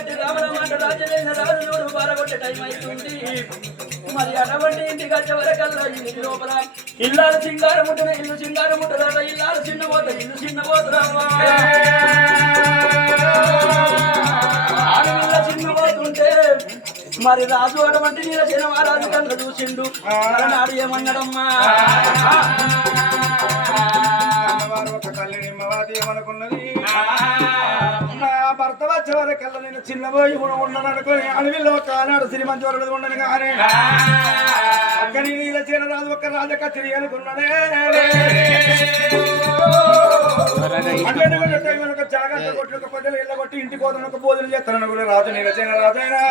కట్టి రామరామంట రాజులైన రాజులు బారగొట్టే టైం అవుతుంది మరి అటువంటి ఇంటికి వచ్చే వరకల్లా ఇంటి లోపల ఇల్లాలు సింగారం ఉంటేనే ఇల్లు సింగారం ఉంటుందట ఇల్లాలు చిన్నపోత ఇల్లు చిన్నపోతురావా ఆడపిల్ల చిన్నపోతుంటే మరి రాజు అటువంటి నీళ్ళ చిన్నవారాజు కన్నా చూసిండు నాడు ఏమన్నాడమ్మా ఏమనుకున్నది నా భర్త వచ్చే వరకల్లా నేను చిన్నపోయి ఉన్నాను అనుకుని అడవిలో కానాడు శ్రీమంతి వరదు ఉండను కానీ అక్కడి నీళ్ళ చీర రాజు ఒక్క రాజకచ్చరి అనుకున్నానే అంటే జాగ్రత్త కొట్టి ఒక పొద్దులు ఇళ్ళ కొట్టి ఇంటికి పోతున్న భోజనం చేస్తాను రాజు నీళ్ళ చీర రాజైనా